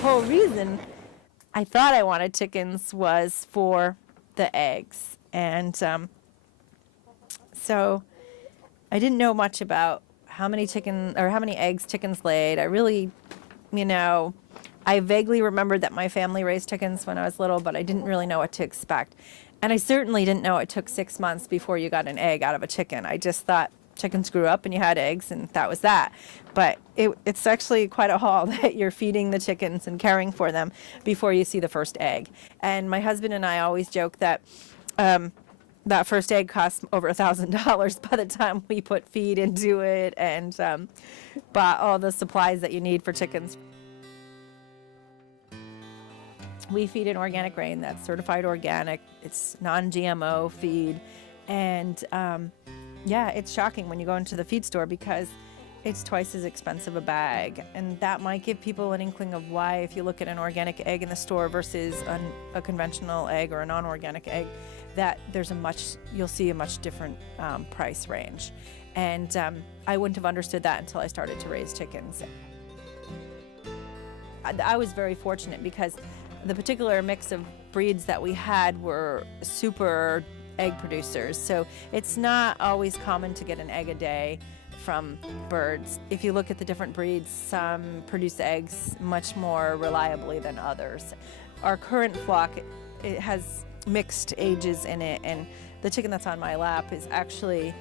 whole reason I thought I wanted chickens was for the eggs. And so I didn't know much about how many eggs chickens laid. I really, I vaguely remembered that my family raised chickens when I was little, but I didn't really know what to expect. And I certainly didn't know it took 6 months before you got an egg out of a chicken. I just thought chickens grew up and you had eggs and that was that. But it's actually quite a haul that you're feeding the chickens and caring for them before you see the first egg. And my husband and I always joke that that first egg costs over $1,000 by the time we put feed into it and bought all the supplies that you need for chickens. We feed an organic grain that's certified organic. It's non-GMO feed. And yeah, it's shocking when you go into the feed store because it's twice as expensive a bag. And that might give people an inkling of why, if you look at an organic egg in the store versus a conventional egg or a non-organic egg, that you'll see a much different price range. And I wouldn't have understood that until I started to raise chickens. I was very fortunate because the particular mix of breeds that we had were super egg producers. So it's not always common to get an egg a day from birds. If you look at the different breeds, some produce eggs much more reliably than others. Our current flock, it has mixed ages in it, and the chicken that's on my lap is actually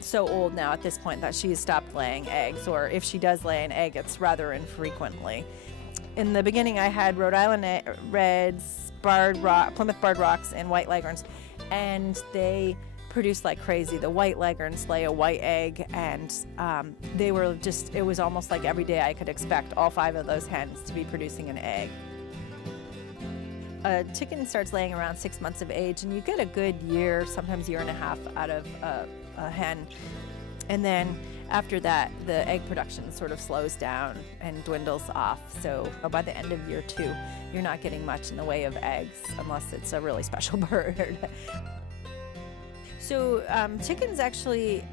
so old now at this point that she's stopped laying eggs, or if she does lay an egg, it's rather infrequently. In the beginning, I had Rhode Island Reds, Plymouth Barred Rocks, and White Leghorns, and they produce like crazy. The White Leghorns lay a white egg, and it was almost like every day I could expect all 5 of those hens to be producing an egg. A chicken starts laying around 6 months of age, and you get a good year, sometimes year and a half out of a hen. And then after that, the egg production sort of slows down and dwindles off. So by the end of year 2, you're not getting much in the way of eggs unless it's a really special bird. So chickens actually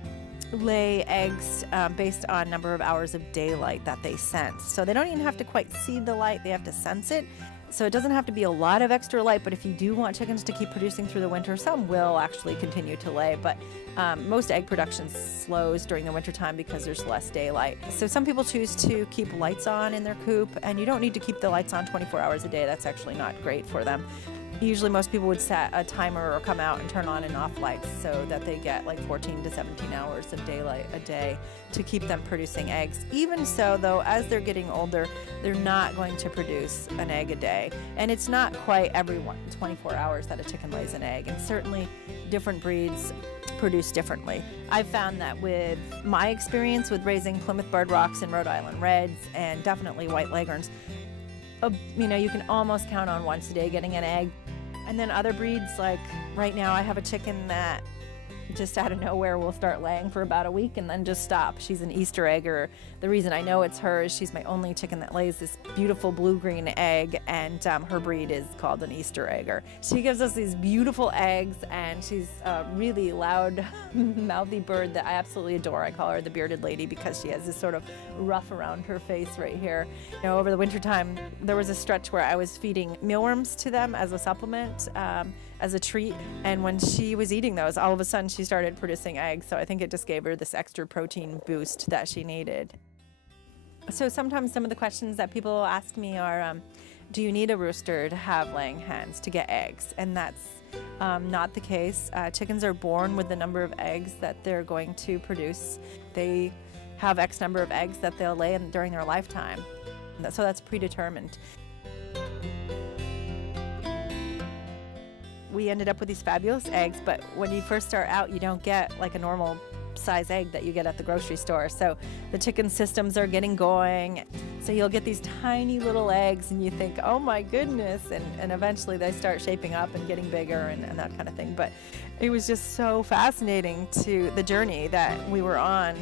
lay eggs based on number of hours of daylight that they sense. So they don't even have to quite see the light, they have to sense it. So it doesn't have to be a lot of extra light, but if you do want chickens to keep producing through the winter, some will actually continue to lay, but most egg production slows during the wintertime because there's less daylight. So some people choose to keep lights on in their coop, and you don't need to keep the lights on 24 hours a day. That's actually not great for them. Usually most people would set a timer or come out and turn on and off lights so that they get like 14 to 17 hours of daylight a day to keep them producing eggs. Even so, though, as they're getting older, they're not going to produce an egg a day. And it's not quite every 24 hours that a chicken lays an egg. And certainly different breeds produce differently. I've found that with my experience with raising Plymouth Barred Rocks and Rhode Island Reds and definitely White Leghorns, you can almost count on once a day getting an egg. And then other breeds, like right now I have a chicken that just out of nowhere will start laying for about a week and then just stop. She's an Easter egger. The reason I know it's her is she's my only chicken that lays this beautiful blue-green egg, and her breed is called an Easter egger. She gives us these beautiful eggs, and she's a really loud, mouthy bird that I absolutely adore. I call her the bearded lady because she has this sort of ruff around her face right here. Over the wintertime, there was a stretch where I was feeding mealworms to them as a supplement, as a treat, and when she was eating those, all of a sudden she started producing eggs, so I think it just gave her this extra protein boost that she needed. So sometimes some of the questions that people ask me are, do you need a rooster to have laying hens to get eggs? And that's not the case. Chickens are born with the number of eggs that they're going to produce. They have X number of eggs that they'll lay during their lifetime, so that's predetermined. We ended up with these fabulous eggs, but when you first start out, you don't get like a normal size egg that you get at the grocery store. So the chicken systems are getting going. So you'll get these tiny little eggs and you think, oh my goodness. And eventually they start shaping up and getting bigger and that kind of thing. But it was just so fascinating to the journey that we were on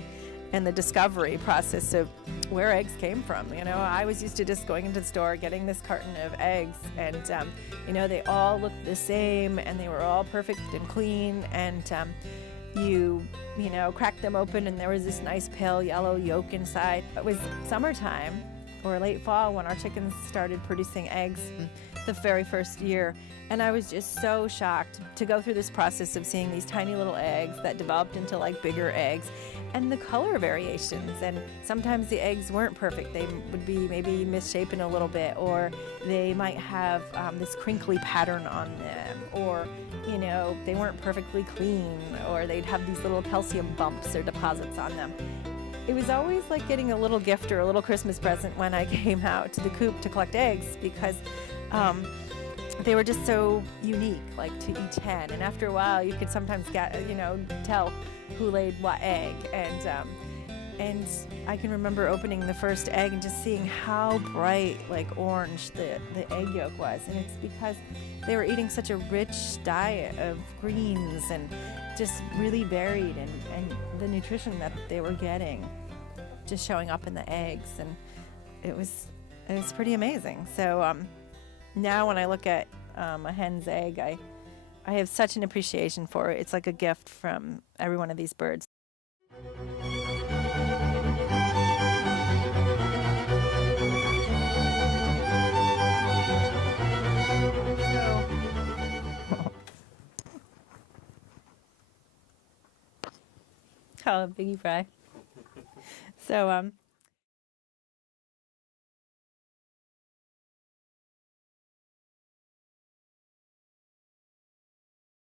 and the discovery process of where eggs came from. I was used to just going into the store, getting this carton of eggs, and they all looked the same, and they were all perfect and clean, and you cracked them open, and there was this nice pale yellow yolk inside. It was summertime, or late fall when our chickens started producing eggs the very first year. And I was just so shocked to go through this process of seeing these tiny little eggs that developed into like bigger eggs, and the color variations. And sometimes the eggs weren't perfect. They would be maybe misshapen a little bit, or they might have this crinkly pattern on them, or they weren't perfectly clean, or they'd have these little calcium bumps or deposits on them. It was always like getting a little gift or a little Christmas present when I came out to the coop to collect eggs, because they were just so unique, like to each hen. And after a while, you could sometimes tell who laid what egg. And I can remember opening the first egg and just seeing how bright, like orange, the egg yolk was. And it's because they were eating such a rich diet of greens and just really varied, and the nutrition that they were getting just showing up in the eggs. And it was pretty amazing. So now when I look at a hen's egg, I have such an appreciation for it. It's like a gift from every one of these birds. Oh, Biggie Fry. So